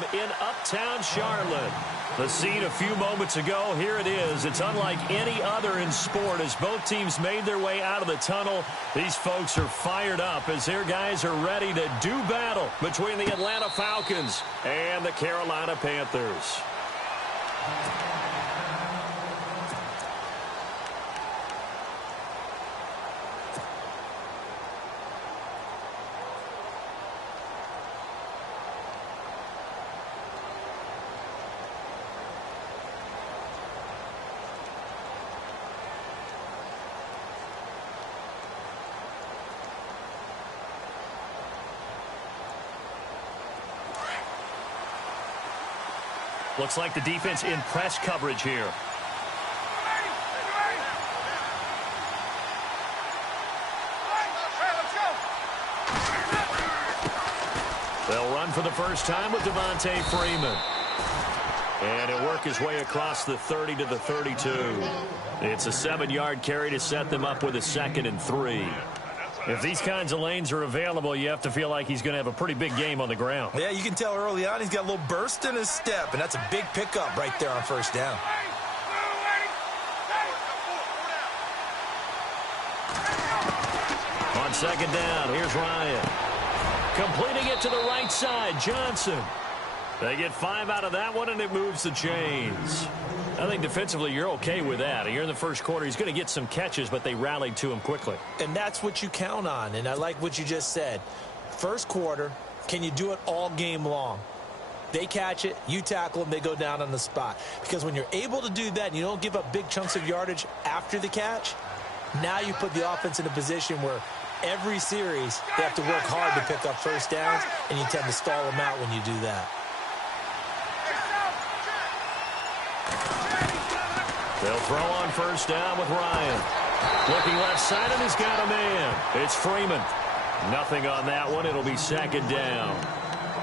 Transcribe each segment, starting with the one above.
Stadium in uptown Charlotte. The scene a few moments ago, here it is. It's unlike any other in sport as both teams made their way out of the tunnel. These folks are fired up as their guys are ready to do battle between the Atlanta Falcons and the Carolina Panthers. Looks like the defense in press coverage here. They'll run for the first time with Devontae Freeman. And he'll work his way across the 30 to the 32. It's a 7-yard carry to set them up with a 2nd and 3. If these kinds of lanes are available, you have to feel like he's going to have a pretty big game on the ground. Yeah, you can tell early on he's got a little burst in his step, and that's a big pickup right there on first down. On 2nd down, here's Ryan. Completing it to the right side, Johnson. They get 5 out of that one, and it moves the chains. I think defensively you're okay with that. Here in the first quarter, he's going to get some catches, but they rallied to him quickly. And that's what you count on, and I like what you just said. First quarter, can you do it all game long? They catch it, you tackle them, they go down on the spot. Because when you're able to do that and you don't give up big chunks of yardage after the catch, now you put the offense in a position where every series they have to work hard to pick up first downs, and you tend to stall them out when you do that. They'll throw on first down with Ryan. Looking left side, and he's got a man. It's Freeman. Nothing on that one. It'll be 2nd down.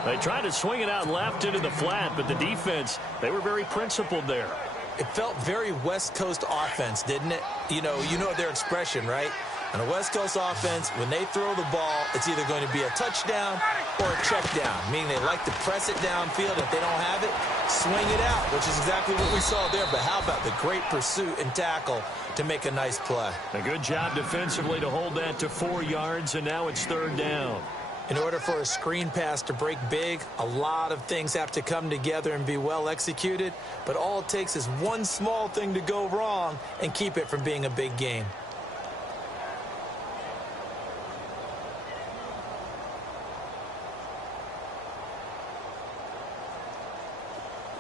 They tried to swing it out left into the flat, but the defense, they were very principled there. It felt very West Coast offense, didn't it? You know their expression, right? On a West Coast offense, when they throw the ball, it's either going to be a touchdown or a check down, meaning they like to press it downfield. If they don't have it, swing it out, which is exactly what we saw there. But how about the great pursuit and tackle to make a nice play? A good job defensively to hold that to 4 yards, and now it's 3rd down. In order for a screen pass to break big, a lot of things have to come together and be well executed. But all it takes is one small thing to go wrong and keep it from being a big game.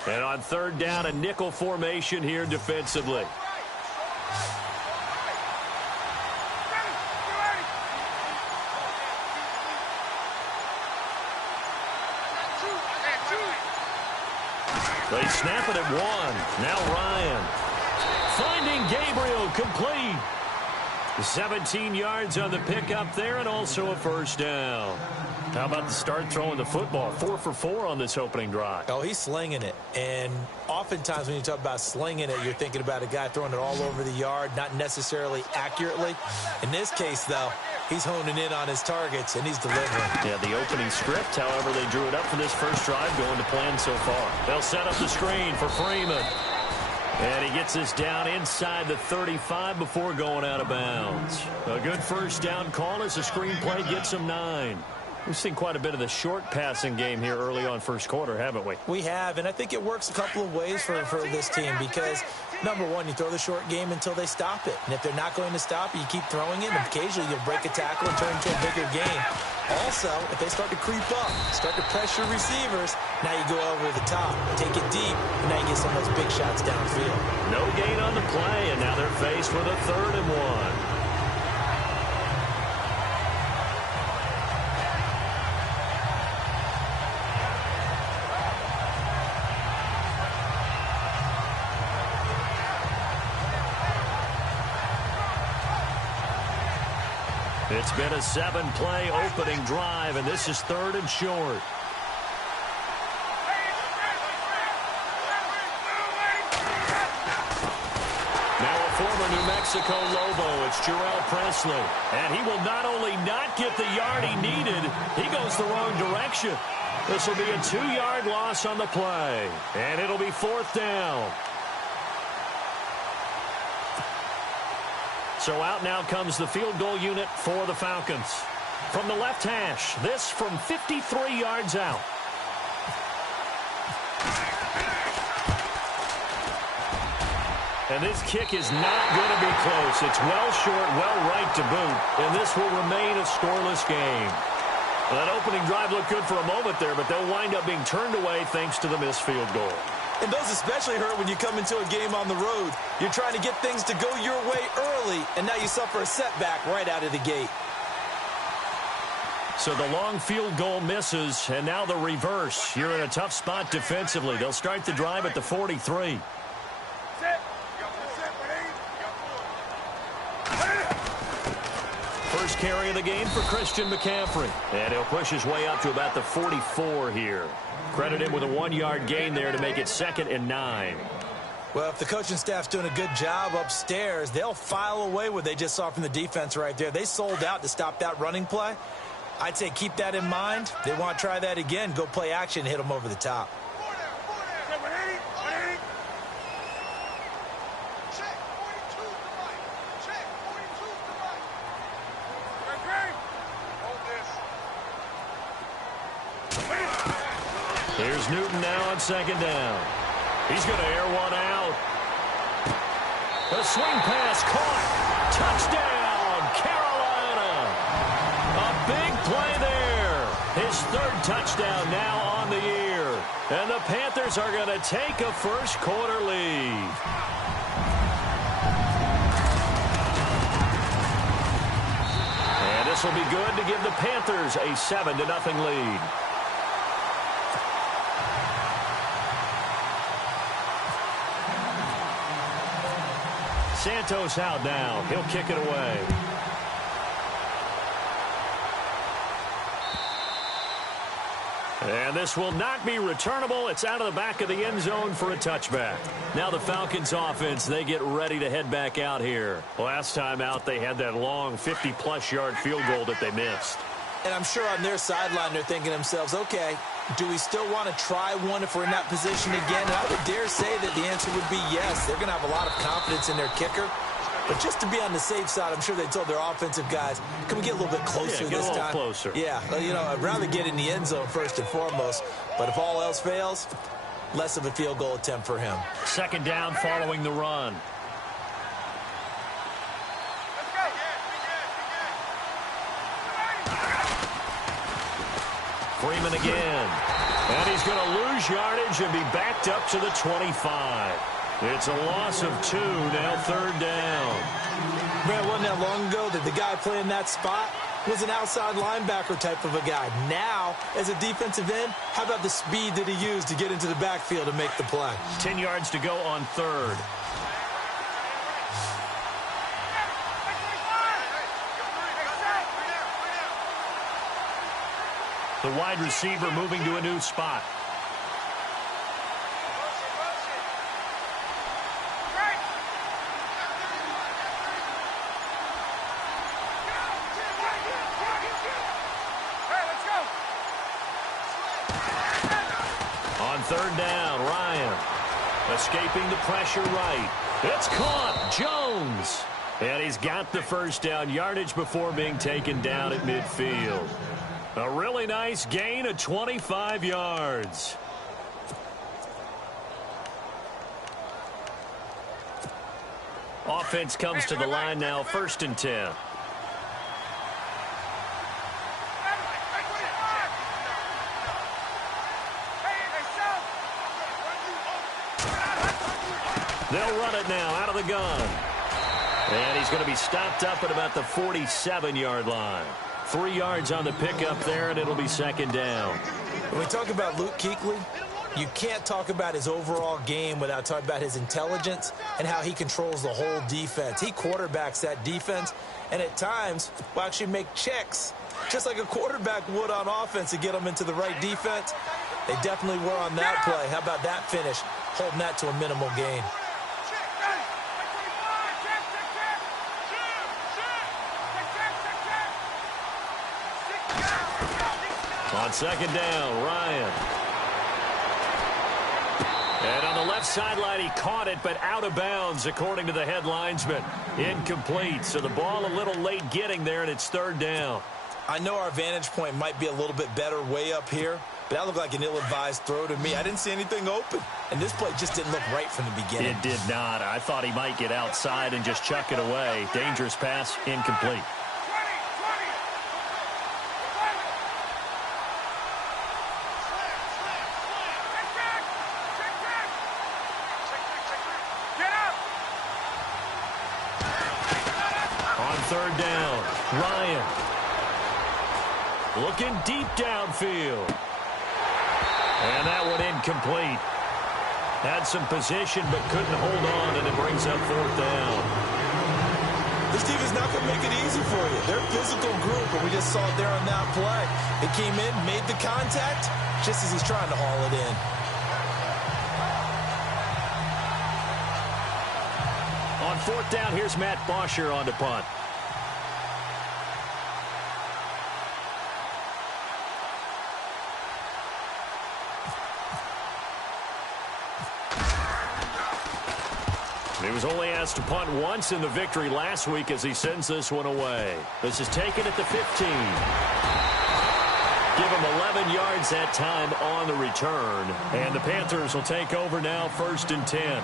And on 3rd down, a nickel formation here defensively. They snap it at 1. Now Ryan. Finding Gabriel, complete. 17 yards on the pickup there, and also a first down. How about the start throwing the football? 4 for 4 on this opening drive. Oh, he's slinging it. And oftentimes when you talk about slinging it, you're thinking about a guy throwing it all over the yard, not necessarily accurately. In this case, though, he's honing in on his targets, and he's delivering. Yeah, the opening script, however, they drew it up for this first drive, going to plan so far. They'll set up the screen for Freeman. And he gets this down inside the 35 before going out of bounds. A good first down call as the screen play gets him 9. We've seen quite a bit of the short passing game here early on first quarter, haven't we? We have, and I think it works a couple of ways for this team because, number one, you throw the short game until they stop it. And if they're not going to stop it, you keep throwing it, and occasionally you'll break a tackle and turn into a bigger game. Also, if they start to creep up, start to pressure receivers, now you go over the top, take it deep, and now you get some of those big shots downfield. No gain on the play, and now they're faced with a 3rd and 1. It's been a 7-play opening drive, and this is 3rd and short. Now a former New Mexico Lobo, it's Jarrell Presley. And he will not only not get the yard he needed, he goes the wrong direction. This will be a 2-yard loss on the play, and it'll be 4th down. So out now comes the field goal unit for the Falcons. From the left hash, this from 53 yards out. And this kick is not going to be close. It's well short, well right to boot, and this will remain a scoreless game. Well, that opening drive looked good for a moment there, but they'll wind up being turned away thanks to the missed field goal. And those especially hurt when you come into a game on the road. You're trying to get things to go your way early, and now you suffer a setback right out of the gate. So the long field goal misses, and now the reverse. You're in a tough spot defensively. They'll start the drive at the 43. First carry of the game for Christian McCaffrey. And he'll push his way up to about the 44 here. Credit him with a 1-yard gain there to make it 2nd and 9. Well, if the coaching staff's doing a good job upstairs, they'll file away what they just saw from the defense right there. They sold out to stop that running play. I'd say keep that in mind. They want to try that again. Go play action, hit them over the top. Here's Newton now on 2nd down. He's going to air one out. A swing pass caught. Touchdown, Carolina. A big play there. His 3rd touchdown now on the year. And the Panthers are going to take a first-quarter lead. And this will be good to give the Panthers a 7-0 lead. Santos out now. He'll kick it away. And this will not be returnable. It's out of the back of the end zone for a touchback. Now the Falcons offense, they get ready to head back out here. Last time out, they had that long 50-plus yard field goal that they missed. And I'm sure on their sideline they're thinking to themselves, okay, do we still want to try one if we're in that position again? And I would dare say that the answer would be yes. They're going to have a lot of confidence in their kicker. But just to be on the safe side, I'm sure they told their offensive guys, can we get a little bit closer this time? Get a little closer. Yeah, you know, I'd rather get in the end zone first and foremost. But if all else fails, less of a field goal attempt for him. 2nd down following the run. Freeman again. And he's going to lose yardage and be backed up to the 25. It's a loss of 2, now 3rd down. Man, it wasn't that long ago that the guy playing that spot was an outside linebacker type of a guy. Now, as a defensive end, how about the speed that he used to get into the backfield and make the play? 10 yards to go on 3rd. The wide receiver moving to a new spot. On 3rd down, Ryan escaping the pressure right. It's caught. Jones. And he's got the 1st down yardage before being taken down at midfield. A really nice gain of 25 yards. Offense comes to the line now, 1st and 10. They'll run it now out of the gun. And he's going to be stopped up at about the 47-yard line. 3 yards on the pickup there, and it'll be 2nd down. When we talk about Luke Kuechly, you can't talk about his overall game without talking about his intelligence and how he controls the whole defense. He quarterbacks that defense, and at times will actually make checks, just like a quarterback would on offense to get them into the right defense. They definitely were on that play. How about that finish, holding that to a minimal gain. On On second down, Ryan. And on the left sideline, he caught it, but out of bounds, according to the head linesman. Incomplete, so the ball a little late getting there, and it's third down. I know our vantage point might be a little bit better way up here, but that looked like an ill-advised throw to me. I didn't see anything open, and this play just didn't look right from the beginning. It did not. I thought he might get outside and just chuck it away. Dangerous pass, incomplete. Third down, Ryan. Looking deep downfield. And that one incomplete. Had some position but couldn't hold on, and it brings up fourth down. This defense is not going to make it easy for you. They're a physical group, and we just saw it there on that play. They came in, made the contact, just as he's trying to haul it in. On fourth down, here's Matt Bosher on the punt. He was only asked to punt once in the victory last week as he sends this one away. This is taken at the 15. Give him 11 yards that time on the return. And the Panthers will take over now, 1st and 10.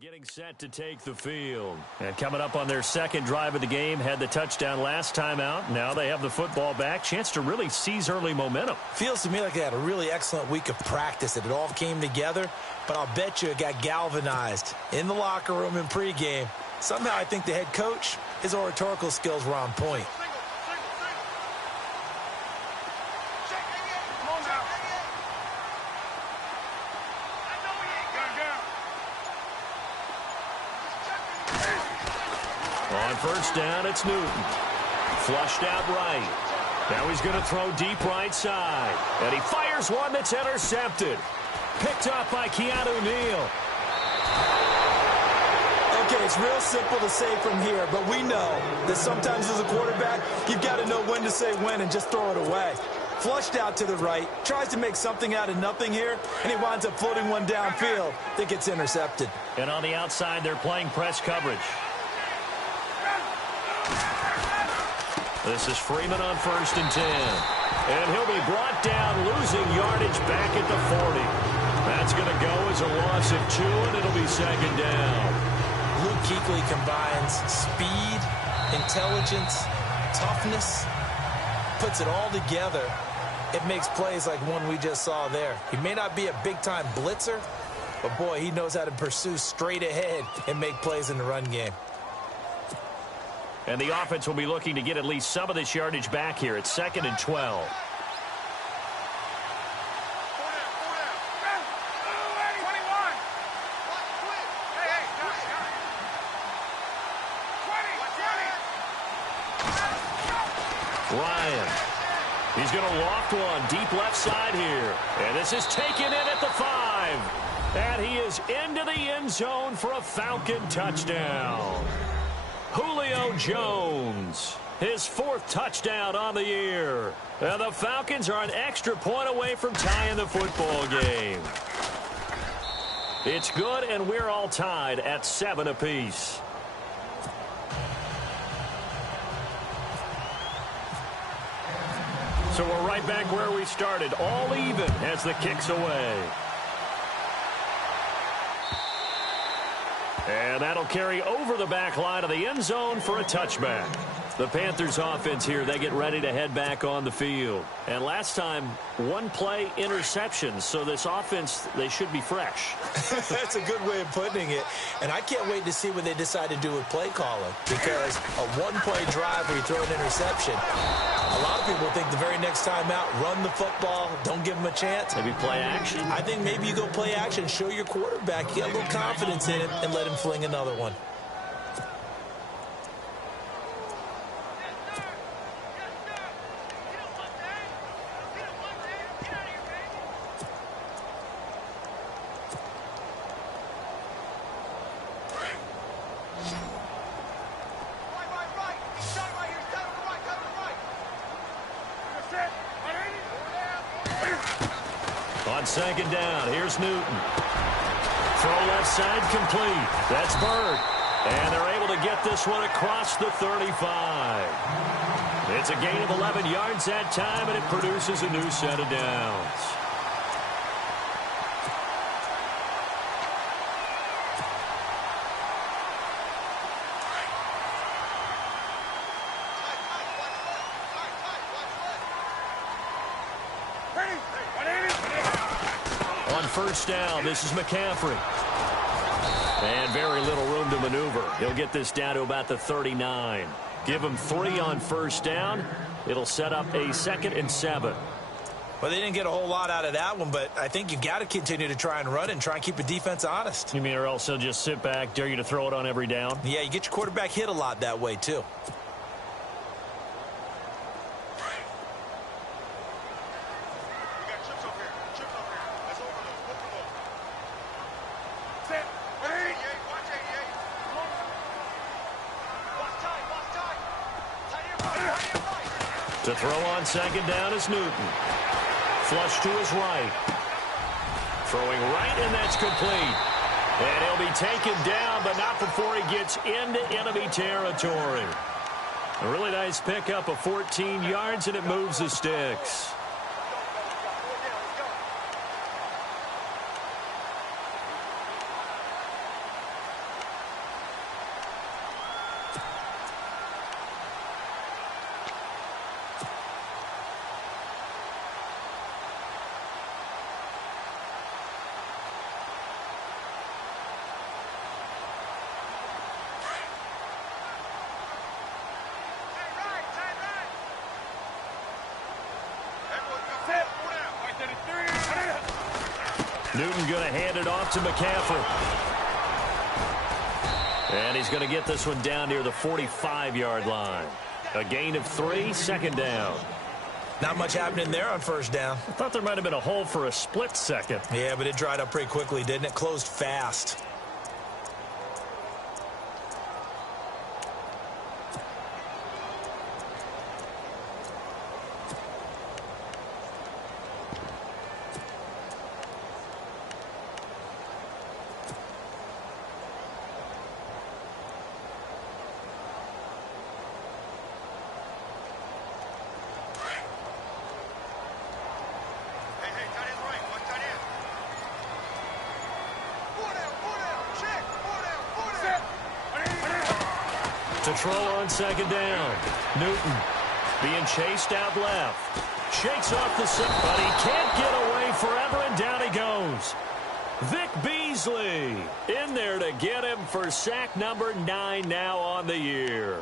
Getting set to take the field. And coming up on their second drive of the game, had the touchdown last time out. Now they have the football back. Chance to really seize early momentum. Feels to me like they had a really excellent week of practice. It all came together, but I'll bet you it got galvanized in the locker room in pregame. Somehow I think the head coach, his oratorical skills were on point. On first down, it's Newton. Flushed out right. Now he's going to throw deep right side. And he fires one that's intercepted. Picked up by Keanu Neal. Okay, it's real simple to say from here, but we know that sometimes as a quarterback, you've got to know when to say when and just throw it away. Flushed out to the right, tries to make something out of nothing here, and he winds up floating one downfield that gets intercepted. And on the outside, they're playing press coverage. This is Freeman on 1st and 10. And he'll be brought down, losing yardage back at the 40. That's going to go as a loss of 2, and it'll be second down. Luke Kuechly combines speed, intelligence, toughness, puts it all together. It makes plays like one we just saw there. He may not be a big-time blitzer, but, boy, he knows how to pursue straight ahead and make plays in the run game. And the offense will be looking to get at least some of this yardage back here. It's 2nd and 12. Ryan. He's going to loft one deep left side here. And this is taken in at the 5. And he is into the end zone for a Falcon touchdown. Julio Jones, his 4th touchdown on the year. And the Falcons are an extra point away from tying the football game. It's good, and we're all tied at 7 apiece. So we're right back where we started, all even as the kick's away. And that'll carry over the back line of the end zone for a touchback. The Panthers offense here, they get ready to head back on the field. And last time, one play interception. So this offense, they should be fresh. That's a good way of putting it. And I can't wait to see what they decide to do with play calling. Because a one-play drive where you throw an interception, a lot of people think the very next time out, run the football, don't give them a chance. Maybe play action? I think maybe you go play action, show your quarterback, you got a little confidence in him, and let him fling another one. On second down, here's Newton. Throw left side complete. That's Bird. And they're able to get this one across the 35. It's a gain of 11 yards that time, and it produces a new set of downs. On first down, this is McCaffrey. And very little room to maneuver. He'll get this down to about the 39. Give him 3 on first down. It'll set up a 2nd and 7. Well, they didn't get a whole lot out of that one, but I think you've got to continue to try and run and try and keep the defense honest. You mean or else they'll just sit back, dare you to throw it on every down? Yeah, you get your quarterback hit a lot that way, too. To throw on second down is Newton. Flush to his right. Throwing right, and that's complete. And he'll be taken down, but not before he gets into enemy territory. A really nice pickup of 14 yards, and it moves the sticks. Newton going to hand it off to McCaffrey. And he's going to get this one down near the 45-yard line. A gain of 3, 2nd down. Not much happening there on first down. I thought there might have been a hole for a split second. Yeah, but it dried up pretty quickly, didn't it? Closed fast. To throw on second down. Newton being chased out left. Shakes off the set, but he can't get away forever, and down he goes. Vic Beasley in there to get him for sack number 9 now on the year.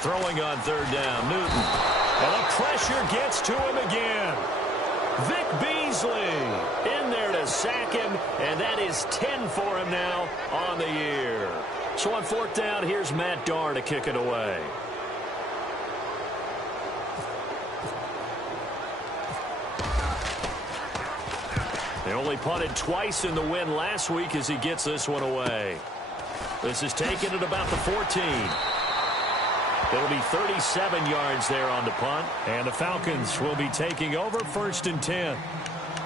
Throwing on third down, Newton. And the pressure gets to him again. Vic Beasley in there to sack him, and that is 10 for him now on the year. So on 4th down, here's Matt Darr to kick it away. They only punted twice in the win last week as he gets this one away. This is taken at about the 14. It'll be 37 yards there on the punt. And the Falcons will be taking over 1st and 10.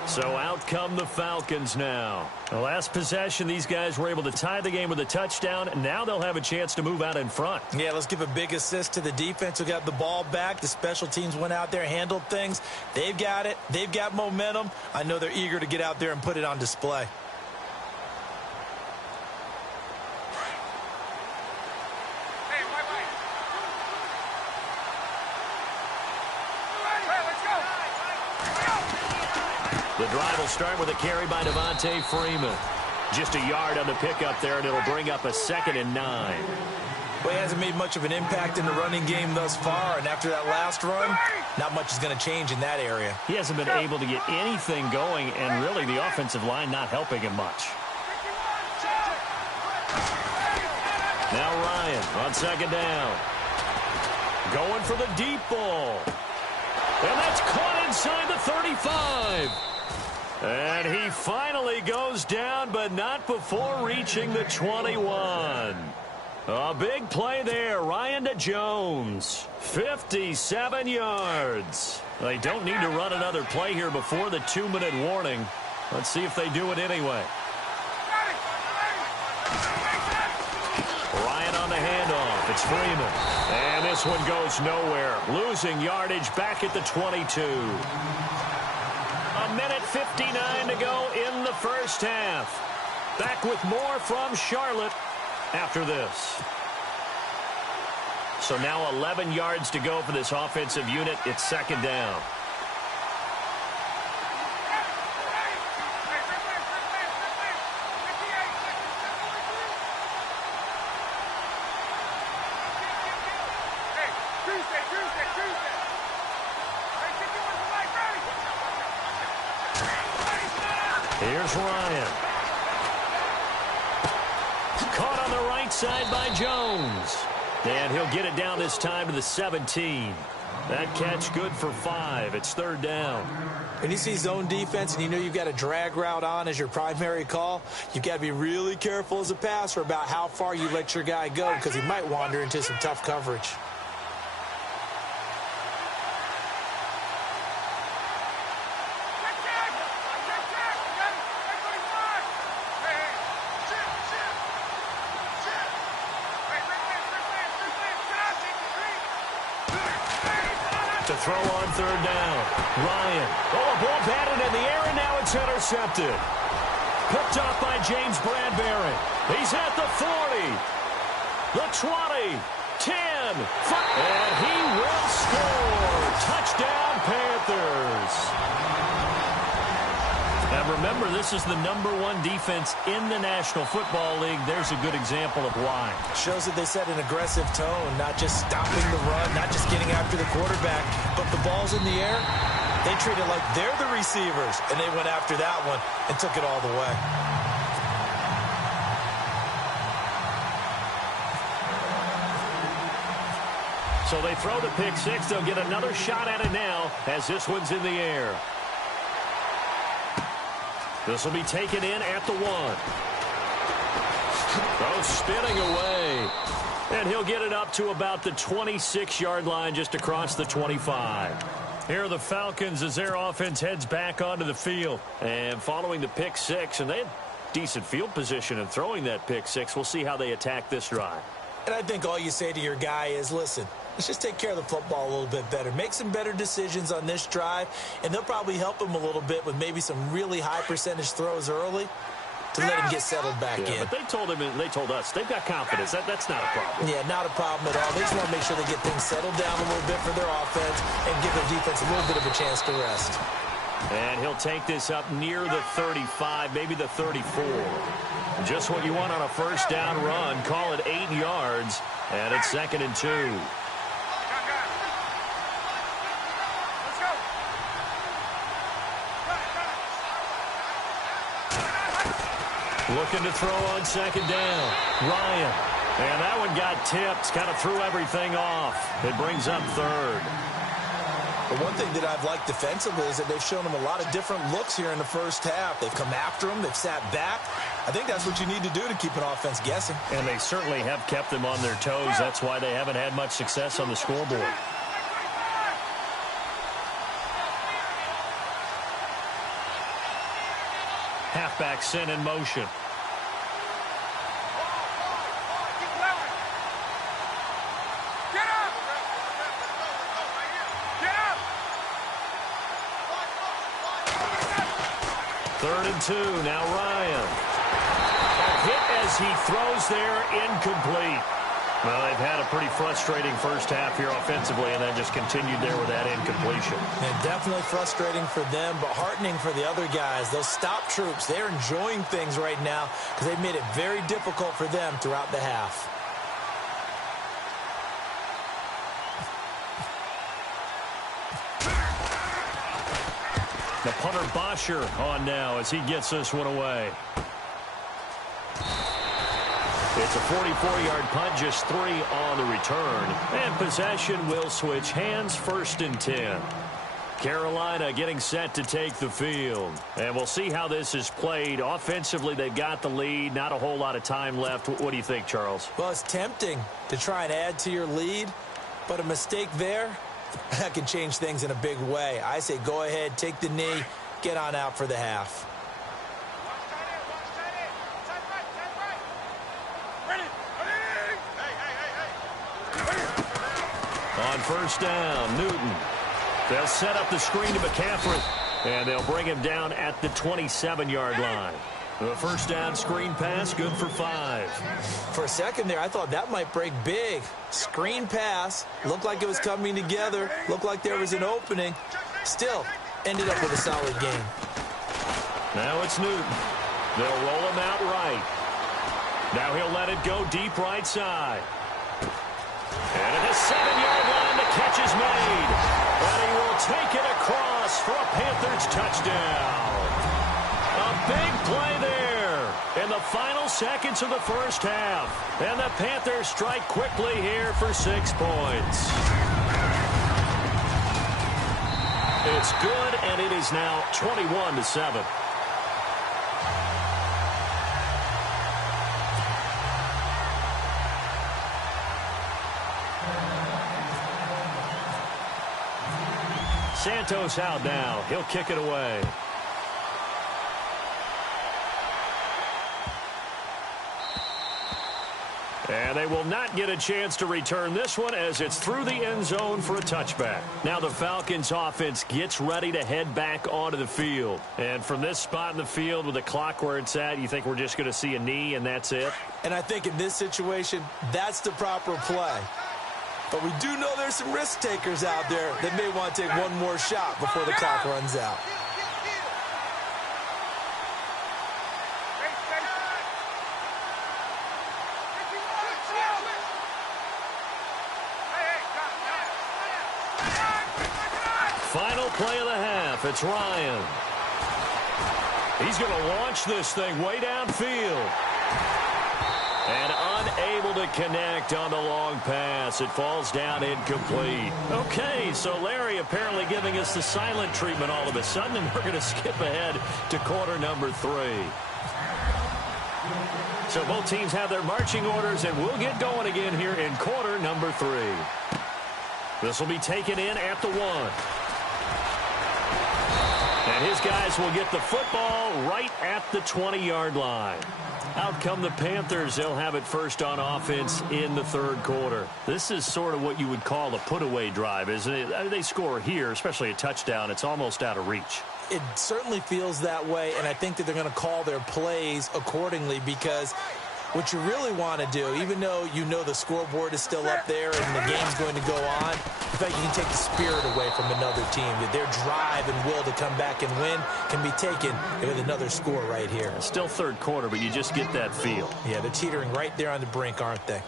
So out come the Falcons now. The last possession, these guys were able to tie the game with a touchdown. And now they'll have a chance to move out in front. Yeah, let's give a big assist to the defense who got the ball back. The special teams went out there, handled things. They've got it. They've got momentum. I know they're eager to get out there and put it on display. The drive will start with a carry by Devontae Freeman. Just a yard on the pickup there, and it'll bring up a 2nd and 9. Well, he hasn't made much of an impact in the running game thus far, and after that last run, not much is going to change in that area. He hasn't been able to get anything going, and really the offensive line not helping him much. Now Ryan on 2nd down. Going for the deep ball. And that's caught inside the 35. And he finally goes down, but not before reaching the 21. A big play there. Ryan to Jones. 57 yards. They don't need to run another play here before the 2-minute warning. Let's see if they do it anyway. Ryan on the handoff. It's Freeman. And this one goes nowhere. Losing yardage back at the 22. A minute 59 to go in the first half. Back with more from Charlotte after this. So now 11 yards to go for this offensive unit. It's 2nd down. Here's Ryan. Caught on the right side by Jones. And he'll get it down this time to the 17. That catch good for 5. It's 3rd down. When you see zone defense and you know you've got a drag route on as your primary call, you've got to be really careful as a passer about how far you let your guy go because he might wander into some tough coverage. To throw on 3rd down. Ryan. Oh, a ball batted in the air, and now it's intercepted. Picked off by James Bradbury. He's at the 40. The 20. 10. 5. And he will score. Touchdown, Panthers. And remember, this is the #1 defense in the National Football League. There's a good example of why. Shows that they set an aggressive tone, not just stopping the run, not just getting after the quarterback, but the ball's in the air. They treat it like they're the receivers, and they went after that one and took it all the way. So they throw the pick 6. They'll get another shot at it now as this one's in the air. This will be taken in at the 1. Oh, spinning away. And he'll get it up to about the 26-yard line just across the 25. Here are the Falcons as their offense heads back onto the field. And following the pick 6, and they had decent field position in throwing that pick 6. We'll see how they attack this drive. And I think all you say to your guy is, listen, let's just take care of the football a little bit better. Make some better decisions on this drive, and they'll probably help him a little bit with maybe some really high percentage throws early to let him get settled back in. But they told him, and they told us, they've got confidence. That's not a problem. Yeah, not a problem at all. They just want to make sure they get things settled down a little bit for their offense and give their defense a little bit of a chance to rest. And he'll take this up near the 35, maybe the 34. Just what you want on a first down run. Call it 8 yards, and it's 2nd and 2. Looking to throw on 2nd down. Ryan. And that one got tipped. Kind of threw everything off. It brings up 3rd. But one thing that I've liked defensively is that they've shown them a lot of different looks here in the first half. They've come after them. They've sat back. I think that's what you need to do to keep an offense guessing. And they certainly have kept them on their toes. That's why they haven't had much success on the scoreboard. Halfback sent in motion. Third and 2, now Ryan. A hit as he throws there, incomplete. Well, they've had a pretty frustrating first half here offensively, and then just continued there with that incompletion. And definitely frustrating for them, but heartening for the other guys. Those stop troops, they're enjoying things right now because they've made it very difficult for them throughout the half. The punter Bosher on now as he gets this one away. It's a 44-yard punt, just 3 on the return. And possession will switch hands, 1st and 10. Carolina getting set to take the field. And we'll see how this is played. Offensively, they've got the lead. Not a whole lot of time left. What do you think, Charles? Well, it's tempting to try and add to your lead, but a mistake there, that can change things in a big way. I say go ahead, take the knee, get on out for the half. On 1st down, Newton. They'll set up the screen to McCaffrey, and they'll bring him down at the 27-yard line. The 1st down screen pass, good for 5. For a second there, I thought that might break big. Screen pass, looked like it was coming together, looked like there was an opening. Still, ended up with a solid game. Now it's Newton. They'll roll him out right. Now he'll let it go deep right side. And at the 7-yard line, the catch is made. And he will take it across for a Panthers touchdown. A big play there in the final seconds of the first half. And the Panthers strike quickly here for 6 points. It's good, and it is now 21-7. Santos out now. He'll kick it away. And they will not get a chance to return this one as it's through the end zone for a touchback. Now the Falcons offense gets ready to head back onto the field. And from this spot in the field with the clock where it's at, you think we're just going to see a knee and that's it? And I think in this situation, that's the proper play. But we do know there's some risk takers out there that may want to take one more shot before the clock runs out. Final play of the half. It's Ryan. He's going to launch this thing way downfield. And unable to connect on the long pass. It falls down incomplete. Okay, so Larry apparently giving us the silent treatment all of a sudden, and we're going to skip ahead to quarter number 3. So both teams have their marching orders, and we'll get going again here in quarter number 3. This will be taken in at the 1. And his guys will get the football right at the 20-yard line. Out come the Panthers. They'll have it first on offense in the 3rd quarter. This is sort of what you would call a put-away drive, isn't it? They score here, especially a touchdown. It's almost out of reach. It certainly feels that way, and I think that they're going to call their plays accordingly because what you really want to do, even though you know the scoreboard is still up there and the game's going to go on, in fact, you can take the spirit away from another team. That their drive and will to come back and win can be taken with another score right here. Still 3rd quarter, but you just get that feel. Yeah, they're teetering right there on the brink, aren't they?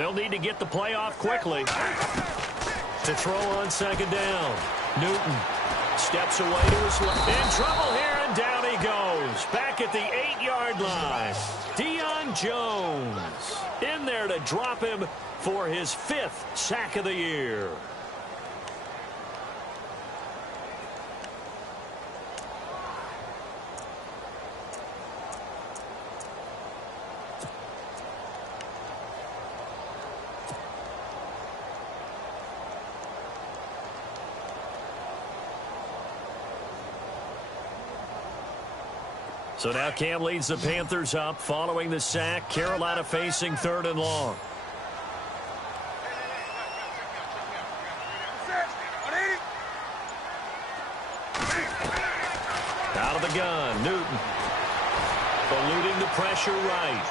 They'll need to get the play off quickly. To throw on second down. Newton steps away to his left. In trouble here, and down he goes. Back at the 8-yard line. Deion Jones in there to drop him for his 5th sack of the year. So now Cam leads the Panthers up following the sack. Carolina facing 3rd and long. Out of the gun, Newton. Eluding the pressure right.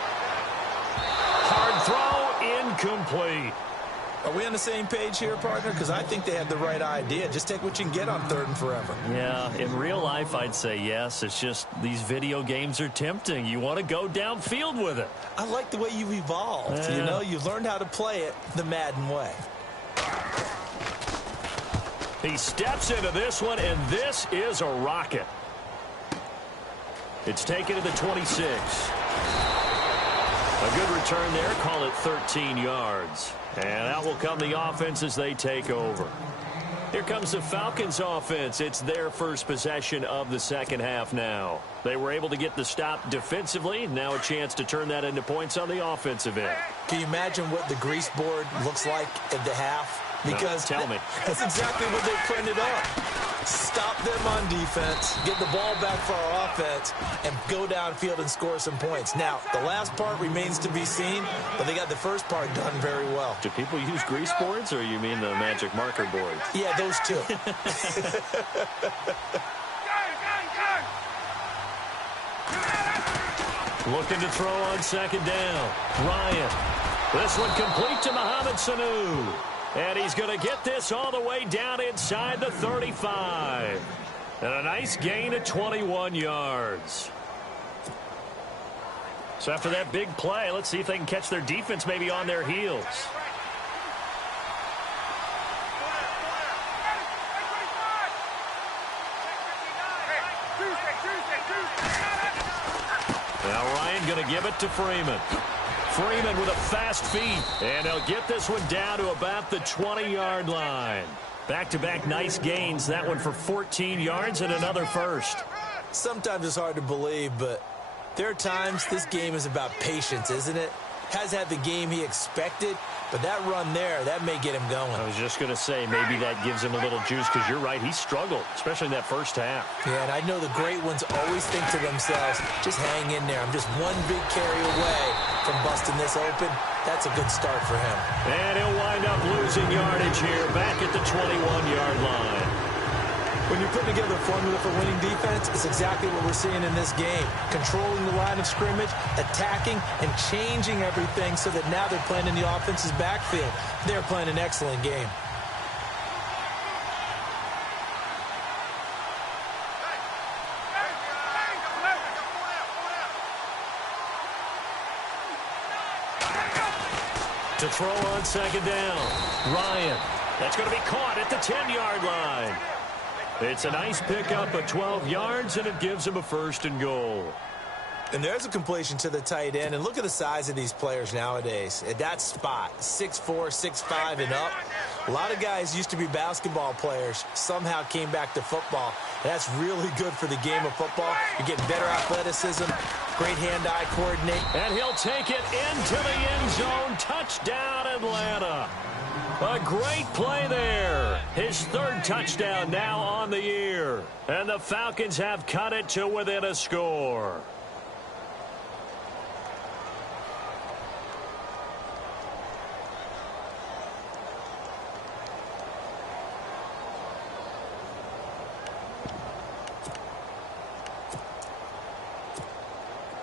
Hard throw, incomplete. Are we on the same page here, partner? Because I think they had the right idea. Just take what you can get on 3rd and forever. Yeah, in real life, I'd say yes. It's just these video games are tempting. You want to go downfield with it. I like the way you've evolved. Yeah. You know, you've learned how to play it the Madden way. He steps into this one, and this is a rocket. It's taken to the 26. A good return there. Call it 13 yards. And out will come the offense as they take over. Here comes the Falcons offense. It's their first possession of the second half now. They were able to get the stop defensively. Now a chance to turn that into points on the offensive end. Can you imagine what the grease board looks like at the half? Because no, tell me. That's exactly what they printed up. Stop them on defense, get the ball back for our offense, and go downfield and score some points. Now, the last part remains to be seen, but they got the first part done very well. Do people use grease boards, or you mean the magic marker boards? Yeah, those two. Looking to throw on second down. Ryan. This one complete to Mohamed Sanu. And he's going to get this all the way down inside the 35. And a nice gain of 21 yards. So after that big play, let's see if they can catch their defense maybe on their heels. Now Ryan going to give it to Freeman. Freeman with a fast feet, and he'll get this one down to about the 20-yard line. Back-to-back nice gains. That one for 14 yards and another first. Sometimes it's hard to believe, but there are times this game is about patience, isn't it? Has had the game he expected, but that run there, that may get him going. I was just going to say, maybe that gives him a little juice, because you're right, he struggled, especially in that first half. Yeah, and I know the great ones always think to themselves, just hang in there. I'm just one big carry away from busting this open. That's a good start for him. And he'll wind up losing yardage here, back at the 21-yard line. When you're putting together a formula for winning defense, it's exactly what we're seeing in this game. Controlling the line of scrimmage, attacking, and changing everything so that now they're playing in the offense's backfield. They're playing an excellent game. To throw on second down, Ryan. That's going to be caught at the 10-yard line. It's a nice pickup of 12 yards, and it gives him a 1st and goal. And there's a completion to the tight end. And look at the size of these players nowadays. At that spot, 6'4", 6'5", and up. A lot of guys used to be basketball players, somehow came back to football. And that's really good for the game of football. You're getting better athleticism, great hand-eye coordination. And he'll take it into the end zone. Touchdown, Atlanta. A great play there. His 3rd touchdown now on the year. And the Falcons have cut it to within a score.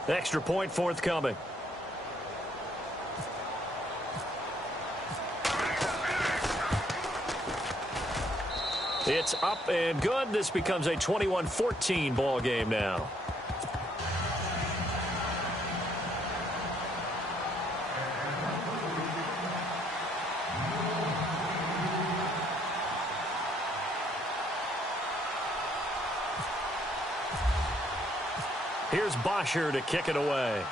Extra point forthcoming. It's up and good. This becomes a 21-14 ball game now. Here's Bosher to kick it away.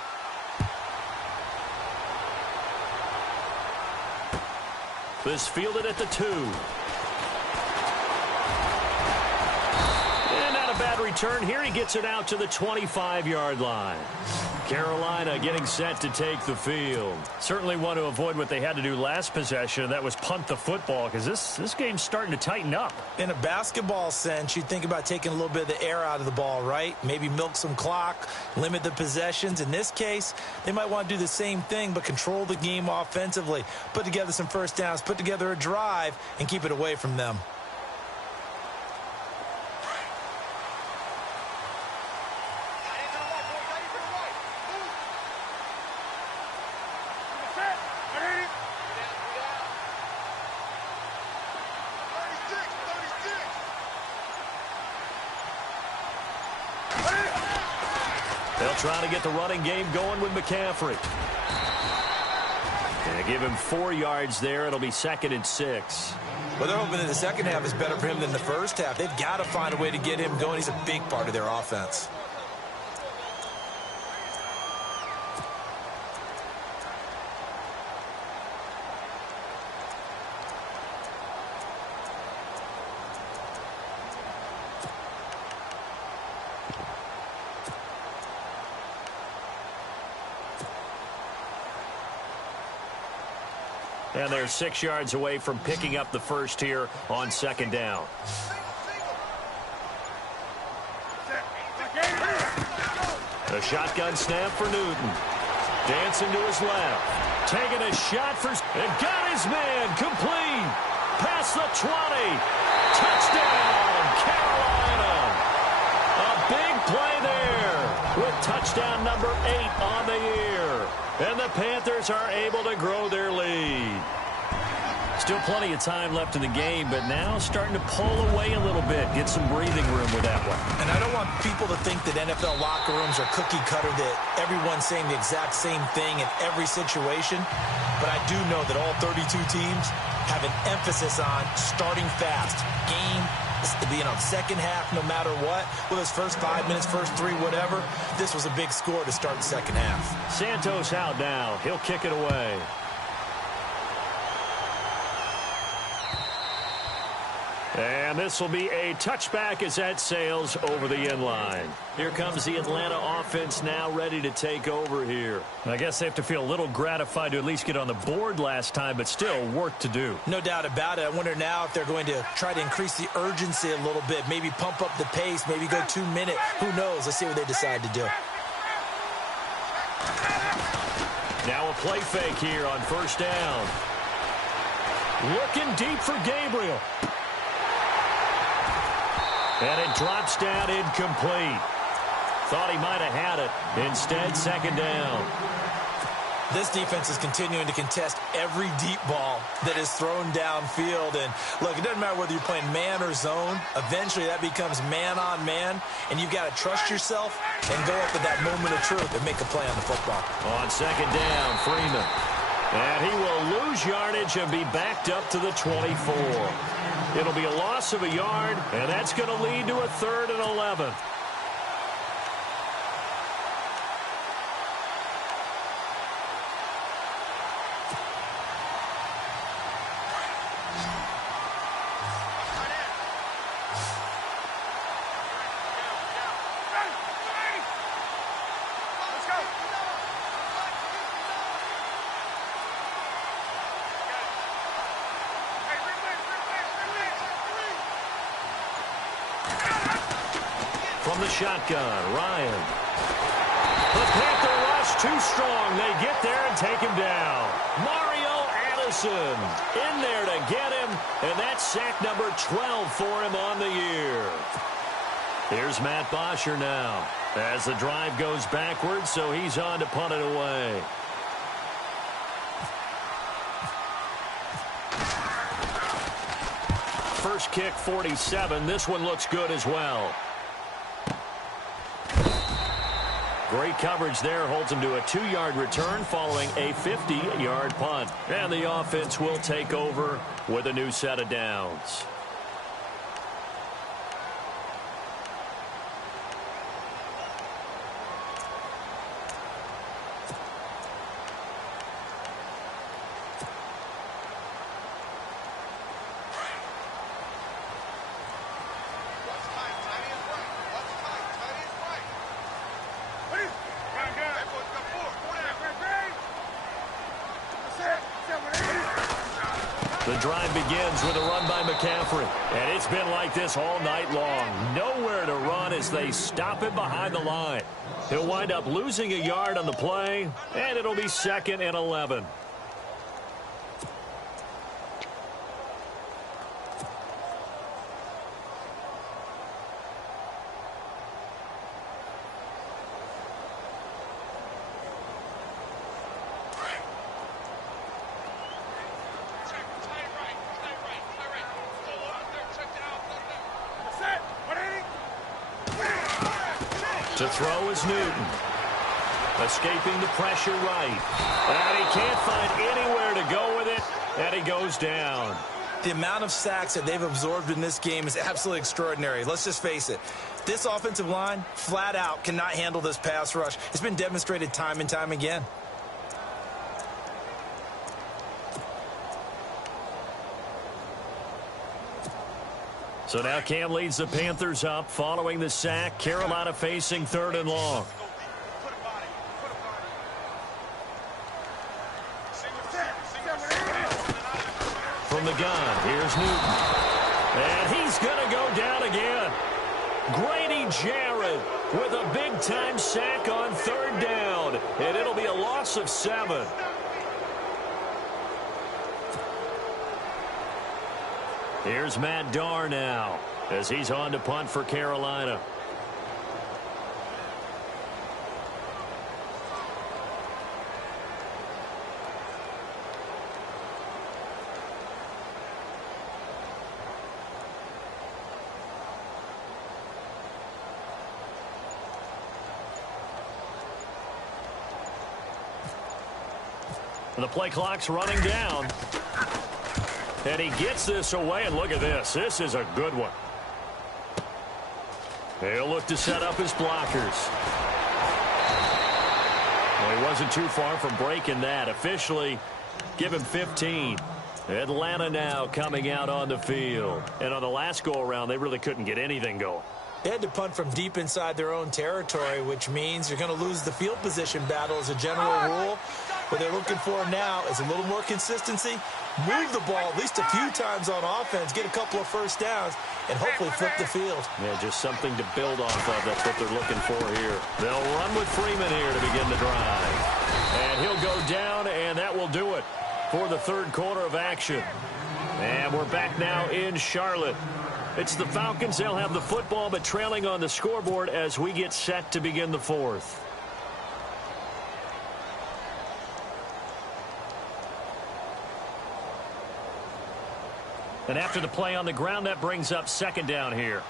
This fielded at the 2. And not a bad return here. He gets it out to the 25-yard line. Carolina getting set to take the field. Certainly want to avoid what they had to do last possession, and that was punt the football, because this game's starting to tighten up. In a basketball sense, you think about taking a little bit of the air out of the ball, right? Maybe milk some clock, limit the possessions. In this case, they might want to do the same thing, but control the game offensively. Put together some first downs, put together a drive, and keep it away from them. Trying to get the running game going with McCaffrey. And give him 4 yards there. It'll be 2nd and 6. Well, they're hoping that the second half is better for him than the first half. They've got to find a way to get him going. He's a big part of their offense. And they're 6 yards away from picking up the first here on 2nd down. A shotgun snap for Newton. Dancing to his left. Taking a shot for... And got his man complete. Past the 20. Touchdown, Carolina. A big play there with touchdown number 8 on the year. And the Panthers are able to grow their lead. Still plenty of time left in the game, but now starting to pull away a little bit. Get some breathing room with that one. And I don't want people to think that NFL locker rooms are cookie cutter, that everyone's saying the exact same thing in every situation. But I do know that all 32 teams have an emphasis on starting fast. Game, second half, no matter what. With his first 5 minutes, first 3, whatever. This was a big score to start the second half. Santos out now. He'll kick it away. And this will be a touchback as that sails over the end line. Here comes the Atlanta offense now ready to take over here. I guess they have to feel a little gratified to at least get on the board last time, but still work to do. No doubt about it. I wonder now if they're going to try to increase the urgency a little bit, maybe pump up the pace, maybe go 2 minute. Who knows? Let's see what they decide to do. Now a play fake here on first down. Looking deep for Gabriel. And it drops down incomplete. Thought he might have had it. Instead, second down. This defense is continuing to contest every deep ball that is thrown downfield. And, look, it doesn't matter whether you're playing man or zone. Eventually, that becomes man on man. And you've got to trust yourself and go up at that moment of truth and make a play on the football. On second down, Freeman. And he will lose yardage and be backed up to the 24. It'll be a loss of a yard, and that's going to lead to a 3rd and 11. From the shotgun, Ryan. The Panther rush too strong. They get there and take him down. Mario Addison in there to get him, and that's sack number 12 for him on the year. Here's Matt Bosher now as the drive goes backwards, so he's on to punt it away. First kick, 47. This one looks good as well. Great coverage there, holds him to a 2-yard return following a 50-yard punt. And the offense will take over with a new set of downs. The drive begins with a run by McCaffrey. And it's been like this all night long. Nowhere to run as they stop him behind the line. He'll wind up losing a yard on the play, and it'll be 2nd and 11. To throw is Newton. Escaping the pressure right. And he can't find anywhere to go with it, and he goes down. The amount of sacks that they've absorbed in this game is absolutely extraordinary. Let's just face it. This offensive line, flat out, cannot handle this pass rush. It's been demonstrated time and time again. So now Cam leads the Panthers up following the sack. Carolina facing 3rd and long. From the gun, here's Newton. And he's going to go down again. Grady Jarrett with a big-time sack on 3rd down. And it'll be a loss of 7. Here's Matt Darr now as he's on to punt for Carolina. The play clock's running down. And he gets this away, and look at this. This is a good one. He'll look to set up his blockers. Well, he wasn't too far from breaking that. Officially, give him 15. Atlanta now coming out on the field. And on the last go-around, they really couldn't get anything going. They had to punt from deep inside their own territory, which means you're going to lose the field position battle as a general rule. What they're looking for now is a little more consistency. Move the ball at least a few times on offense, get a couple of first downs, and hopefully flip the field. Yeah, just something to build off of. That's what they're looking for here. They'll run with Freeman here to begin the drive. And he'll go down, and that will do it for the 3rd quarter of action. And we're back now in Charlotte. It's the Falcons. They'll have the football, but trailing on the scoreboard as we get set to begin the 4th. And after the play on the ground, that brings up 2nd down here.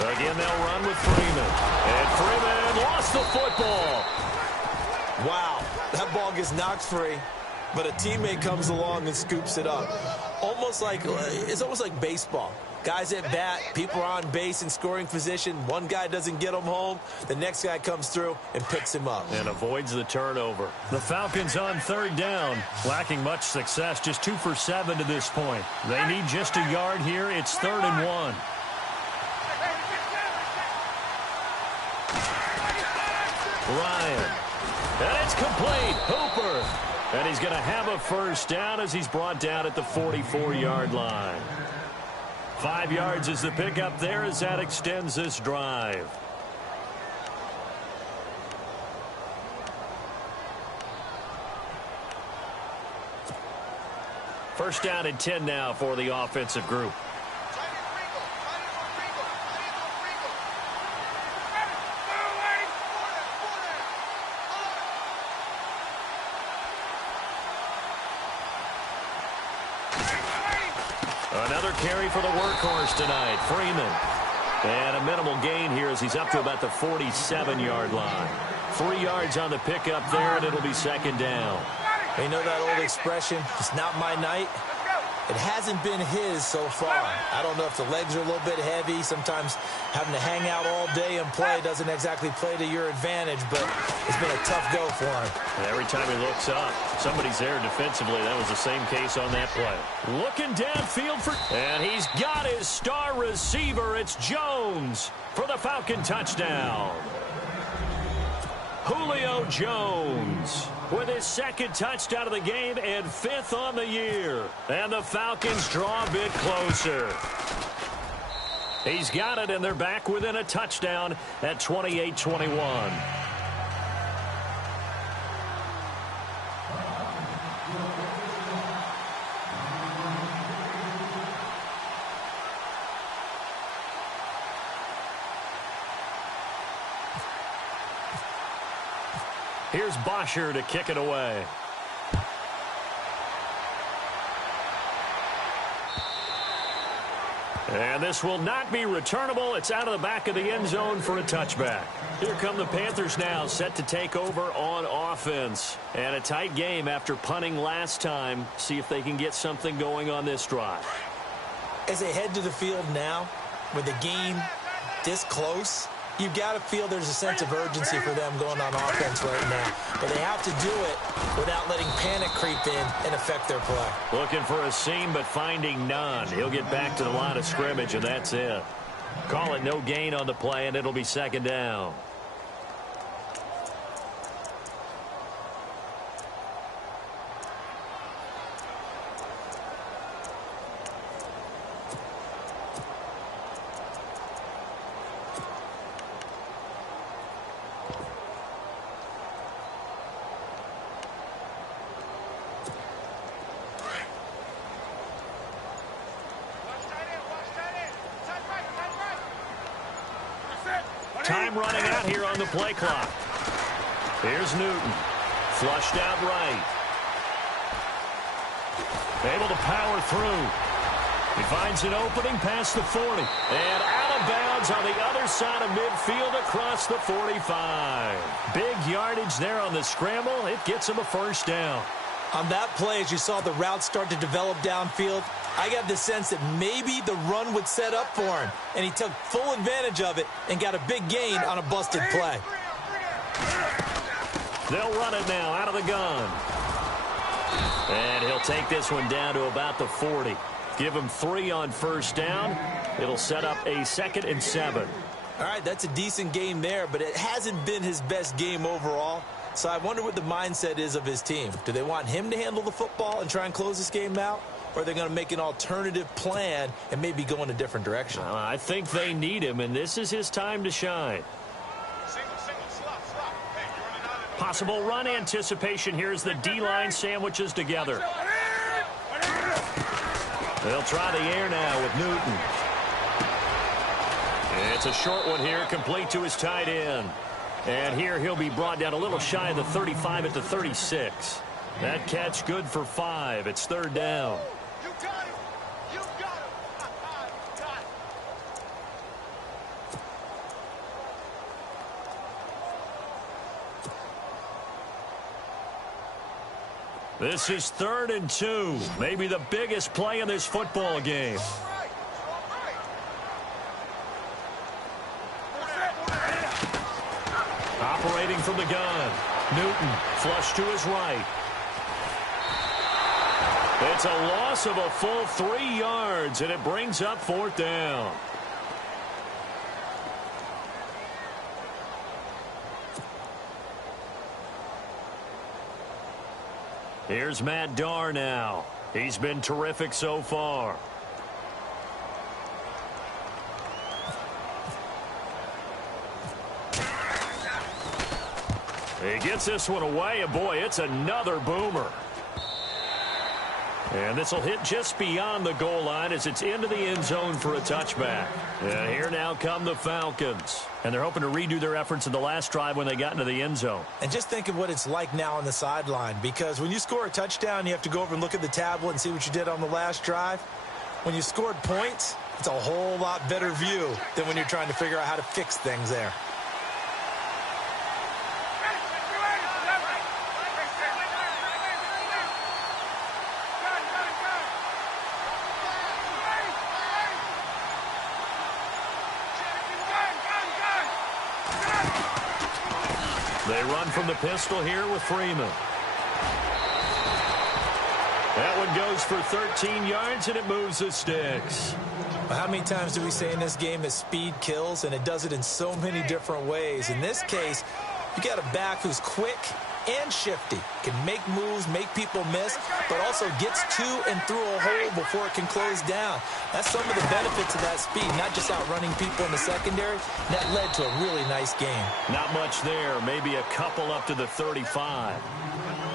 Again, they'll run with Freeman. And Freeman lost the football. Wow, that ball gets knocked free, but a teammate comes along and scoops it up. It's almost like baseball. Guys at bat, people are on base in scoring position. One guy doesn't get him home. The next guy comes through and picks him up. And avoids the turnover. The Falcons on 3rd down. Lacking much success, just 2 for 7 to this point. They need just a yard here. It's 3rd and 1. Ryan. And it's complete. Hooper. And he's going to have a first down as he's brought down at the 44-yard line. 5 yards is the pickup there as that extends this drive. First down and 10 now for the offensive group. Another carry for the workhorse tonight, Freeman. And a minimal gain here as he's up to about the 47-yard line. 3 yards on the pickup there, and it'll be 2nd down. You know that old expression, it's not my night? It hasn't been his so far. I don't know if the legs are a little bit heavy. Sometimes having to hang out all day and play doesn't exactly play to your advantage, but it's been a tough go for him. And every time he looks up, somebody's there defensively. That was the same case on that play. Looking downfield and he's got his star receiver. It's Jones for the Falcon touchdown. Julio Jones with his second touchdown of the game and 5th on the year. And the Falcons draw a bit closer. He's got it, and they're back within a touchdown at 28-21. Here's Bosher to kick it away. And this will not be returnable. It's out of the back of the end zone for a touchback. Here come the Panthers now, set to take over on offense. And a tight game after punting last time. See if they can get something going on this drive. As they head to the field now, with the game this close, you've got to feel there's a sense of urgency for them going on offense right now. But they have to do it without letting panic creep in and affect their play. Looking for a seam, but finding none. He'll get back to the line of scrimmage, and that's it. Call it no gain on the play, and it'll be second down. Time running out here on the play clock. Here's Newton. Flushed out right. Able to power through. He finds an opening past the 40. And out of bounds on the other side of midfield across the 45. Big yardage there on the scramble. It gets him a first down. On that play, as you saw the route start to develop downfield, I got the sense that maybe the run would set up for him. And he took full advantage of it and got a big gain on a busted play. They'll run it now out of the gun. And he'll take this one down to about the 40. Give him 3 on first down. It'll set up a 2nd and 7. All right, that's a decent game there, but it hasn't been his best game overall. So I wonder what the mindset is of his team. Do they want him to handle the football and try and close this game out? Or are they going to make an alternative plan and maybe go in a different direction? I think they need him, and this is his time to shine. Possible run anticipation. Here's the D-line sandwiches together. They'll try the air now with Newton. It's a short one here, complete to his tight end. And here he'll be brought down a little shy of the 35 at the 36. That catch good for 5. It's 3rd down. You got him. You got him. Got it. This is 3rd and 2. Maybe the biggest play in this football game. Operating from the gun. Newton flush to his right. It's a loss of a full 3 yards, and it brings up 4th down. Here's Matt Darr now. He's been terrific so far. He gets this one away, and boy, it's another boomer. And this will hit just beyond the goal line as it's into the end zone for a touchback. And here now come the Falcons. And they're hoping to redo their efforts in the last drive when they got into the end zone. And just think of what it's like now on the sideline, because when you score a touchdown, you have to go over and look at the tablet and see what you did on the last drive. When you scored points, it's a whole lot better view than when you're trying to figure out how to fix things there. They run from the pistol here with Freeman. That one goes for 13 yards, and it moves the sticks. Well, how many times do we say in this game that speed kills, and it does it in so many different ways? In this case, You got a back who's quick and shifty, can make moves, make people miss, but also gets to and through a hole before it can close down. That's some of the benefits of that speed, not just outrunning people in the secondary. That led to a really nice game. Not much there, maybe a couple up to the 35.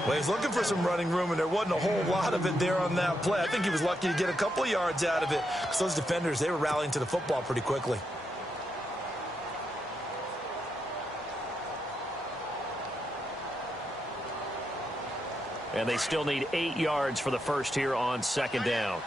Well, he's looking for some running room, and there wasn't a whole lot of it there on that play. I think he was lucky to get a couple of yards out of it, because those defenders, they were rallying to the football pretty quickly. And they still need 8 yards for the first here on second down.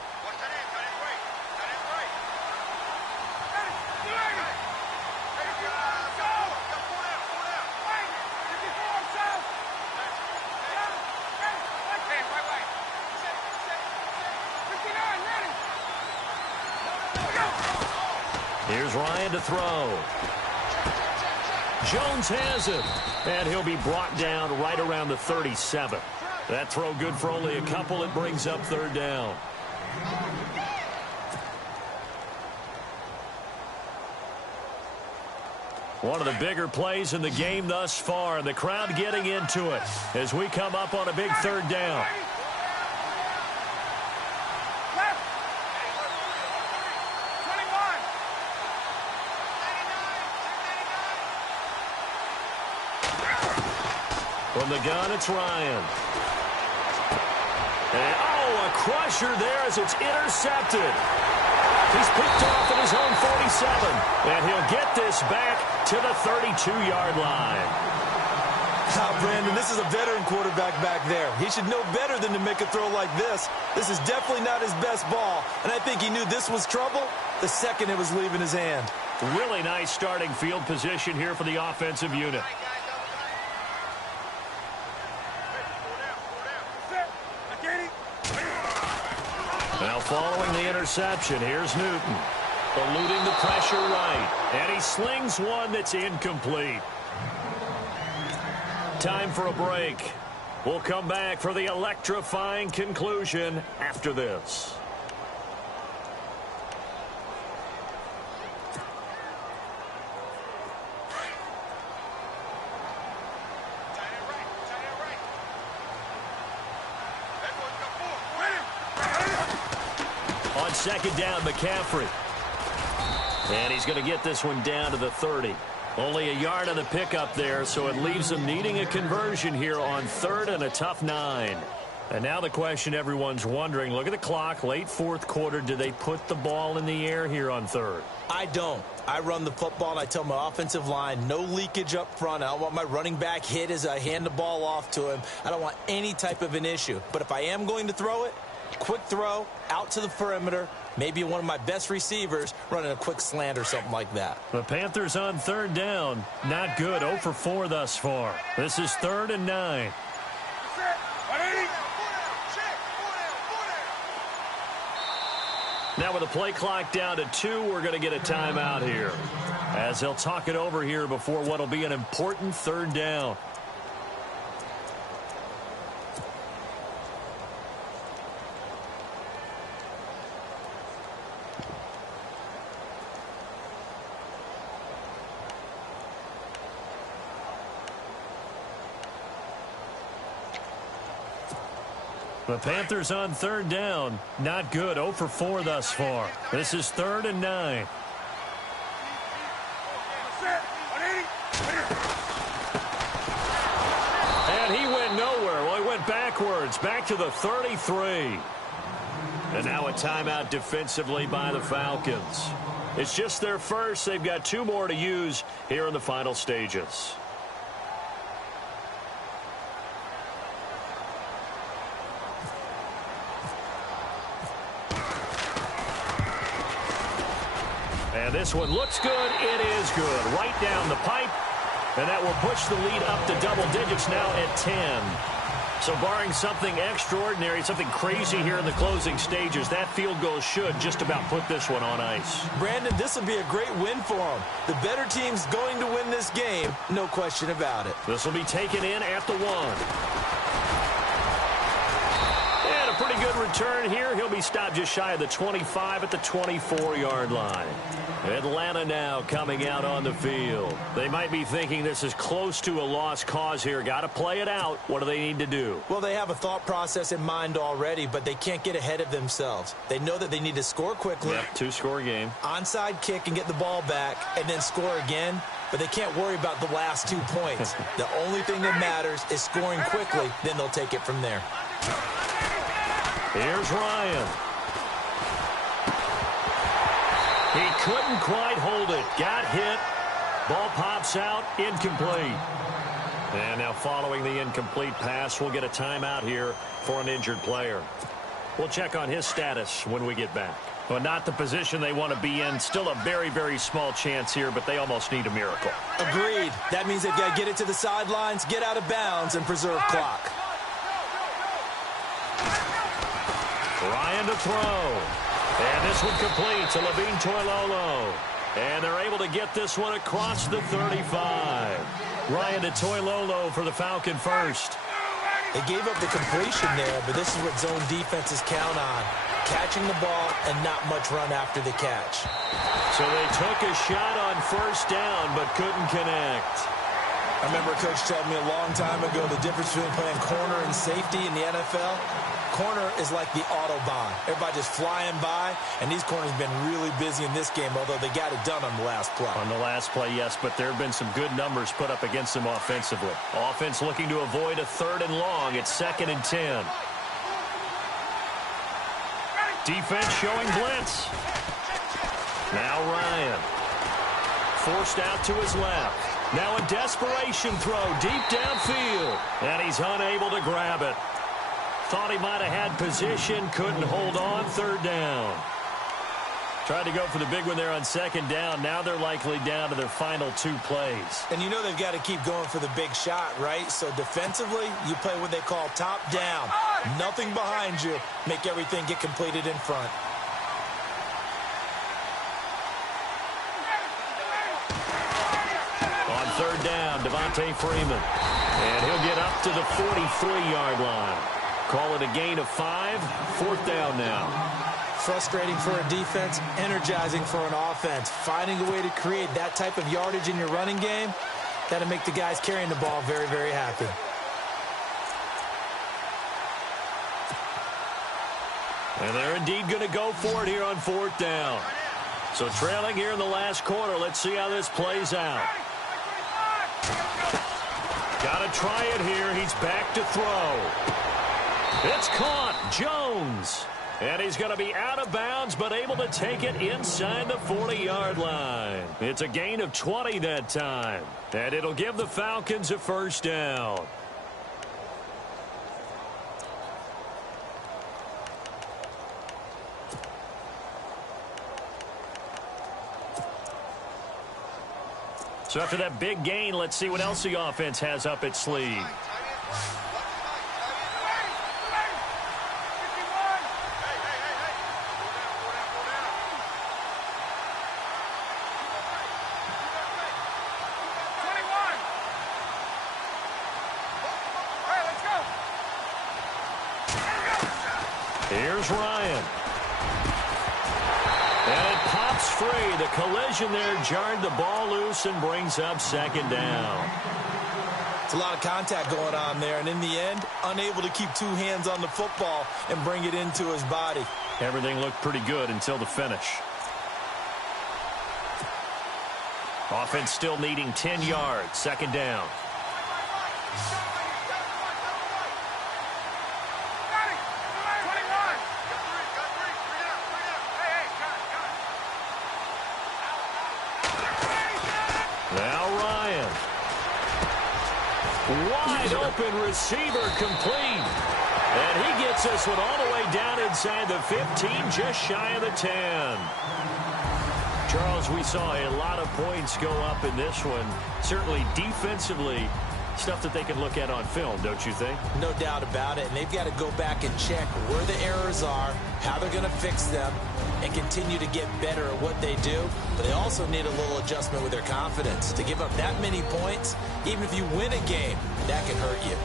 Here's Ryan to throw. Jones has it. And he'll be brought down right around the 37. That throw good for only a couple. It brings up third down. One of the bigger plays in the game thus far. And the crowd getting into it as we come up on a big third down. From the gun, it's Ryan. And, a crusher there as it's intercepted. He's picked off at his own 47. And he'll get this back to the 32-yard line. Brandon, this is a veteran quarterback back there. He should know better than to make a throw like this. This is definitely not his best ball. And I think he knew this was trouble the second it was leaving his hand. Really nice starting field position here for the offensive unit. Now following the interception, here's Newton. Eluding the pressure right. And he slings one that's incomplete. Time for a break. We'll come back for the electrifying conclusion after this. On second down, McCaffrey. And he's going to get this one down to the 30. Only a yard on the pickup there, so it leaves them needing a conversion here on third and a tough 9. And now the question everyone's wondering, look at the clock, late fourth quarter, do they put the ball in the air here on third? I don't. I run the football, and I tell my offensive line, no leakage up front. I don't want my running back hit as I hand the ball off to him. I don't want any type of an issue. But if I am going to throw it, quick throw, out to the perimeter, maybe one of my best receivers running a quick slant or something like that. The Panthers on third down. Not good. 0 for 4 thus far. This is 3rd and 9. Now with the play clock down to 2, we're going to get a timeout here, as they'll talk it over here before what will be an important third down. The Panthers on third down. Not good. 0 for 4 thus far. This is 3rd and 9. And he went nowhere. Well, he went backwards. Back to the 33. And now a timeout defensively by the Falcons. It's just their first. They've got 2 more to use here in the final stages. And this one looks good. It is good. Right down the pipe. And that will push the lead up to double digits now at 10. So barring something extraordinary, something crazy here in the closing stages, that field goal should just about put this one on ice. Brandon, this will be a great win for them. The better team's going to win this game, no question about it. This will be taken in at the 1. And a pretty good good return here. He'll be stopped just shy of the 25 at the 24-yard line. Atlanta now coming out on the field. They might be thinking this is close to a lost cause here. Got to play it out. What do they need to do? Well, they have a thought process in mind already, but they can't get ahead of themselves. They know that they need to score quickly. Yep, two-score game. Onside kick and get the ball back and then score again. But they can't worry about the last 2 points. The only thing that matters is scoring quickly. Then they'll take it from there. Here's Ryan. He couldn't quite hold it. Got hit. Ball pops out. Incomplete. And now following the incomplete pass, we'll get a timeout here for an injured player. We'll check on his status when we get back. Well, not the position they want to be in. Still a very, very small chance here, but they almost need a miracle. Agreed. That means they've got to get it to the sidelines, get out of bounds, and preserve clock. Ryan to throw. And this one complete to Levine Toilolo. And they're able to get this one across the 35. Ryan to Toilolo for the Falcon first. They gave up the completion there, but this is what zone defenses count on. Catching the ball and not much run after the catch. So they took a shot on first down, but couldn't connect. I remember a coach told me a long time ago the difference between playing corner and safety in the NFL. Corner is like the Autobahn. Everybody just flying by, and these corners have been really busy in this game, although they got it done on the last play. On the last play, yes, but there have been some good numbers put up against them offensively. Offense looking to avoid a 3rd and long. It's 2nd and 10. Defense showing blitz. Now Ryan. Forced out to his left. Now a desperation throw deep downfield. And he's unable to grab it. Thought he might have had position. Couldn't hold on. 3rd down. Tried to go for the big one there on 2nd down. Now they're likely down to their final 2 plays. And you know they've got to keep going for the big shot, right? So defensively, you play what they call top down. Nothing behind you. Make everything get completed in front. On 3rd down, Devontae Freeman. And he'll get up to the 43-yard line. Call it a gain of 5. 4th down now. Frustrating for a defense, energizing for an offense. Finding a way to create that type of yardage in your running game, that'll make the guys carrying the ball very, very happy. And they're indeed going to go for it here on 4th down. So trailing here in the last quarter. Let's see how this plays out. Got to try it here. He's back to throw. It's caught. Jones. And he's going to be out of bounds, but able to take it inside the 40-yard line. It's a gain of 20 that time. And it'll give the Falcons a 1st down. So after that big gain, let's see what else the offense has up its sleeve. Here's Ryan. And it pops free. The collision there jarred the ball loose and brings up 2nd down. It's a lot of contact going on there, and in the end, unable to keep 2 hands on the football and bring it into his body. Everything looked pretty good until the finish. Offense still needing 10 yards. 2nd down. Wide open receiver complete. And he gets this one all the way down inside the 15, just shy of the 10. Charles, we saw a lot of points go up in this one. Certainly defensively, stuff that they can look at on film, don't you think? No doubt about it. And they've got to go back and check where the errors are, how they're going to fix them, and continue to get better at what they do. But they also need a little adjustment with their confidence. To give up that many points, even if you win a game, that can hurt you.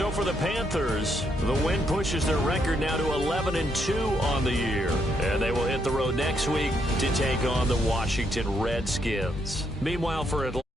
So for the Panthers, the win pushes their record now to 11-2 on the year. And they will hit the road next week to take on the Washington Redskins. Meanwhile, for Atlanta,